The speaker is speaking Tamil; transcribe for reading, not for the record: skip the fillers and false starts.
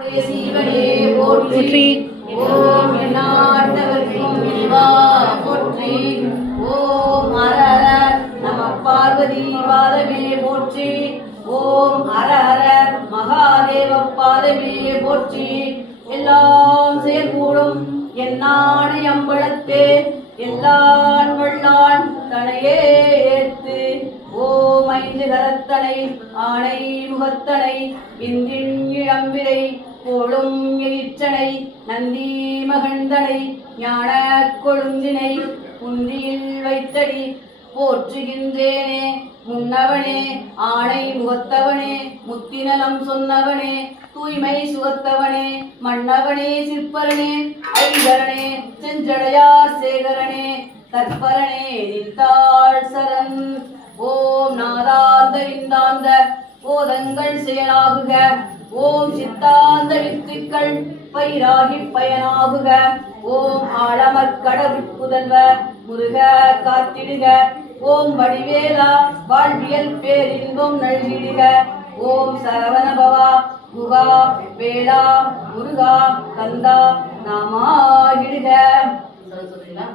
சிவனே போற்றி. ஓம் எந்நாட்டவர்க்கும் இறைவா போற்றி. ஓம் ஹர ஹர நம பார்வதி பாதமே போற்றி. ஓம் ஹர ஹர மகாதேவ பாதமே போற்றி. எல்லாம் செயற்கூடும் என்னானை அம்பலத்தே எல்லான் வல்லான் தனையே ஏத்து. ஓம் ஐந்து கரத்தனை ஆணை முகத்தனை இந்தின் இளம்பிரை போலும் எயிற்றனை நந்தி மகந்தனை ஞான கொழுந்தினை குந்தியில் வைத்தடி போற்றுகின்றேனே. முன்னவனே ஆணை முகத்தவனே முத்திநலம் சொன்னவனே தூய்மை சுகத்தவனே மன்னவனே சிற்பரனே ஐகரனே செஞ்சடையார் சேகரனே தற்பரனே நின்றாள் சரண். ஓம் நாதாந்த விந்தாந்த போதங்கள் செயலாகுக. ஓம் சித்தாந்த வித்துக்கள் பயிராகி பயனாகுக. ஓம் ஆழமற்கடவுட் புதல்வ முருக காத்திடுக. ஓம் வடிவேலா வாழ்வியல் பேரின்பம் நல்கிடுக. ஓம் சரவணபவா குகா வேளா முருகா கந்தா நாமாகிடுக. சொல்றீங்களா?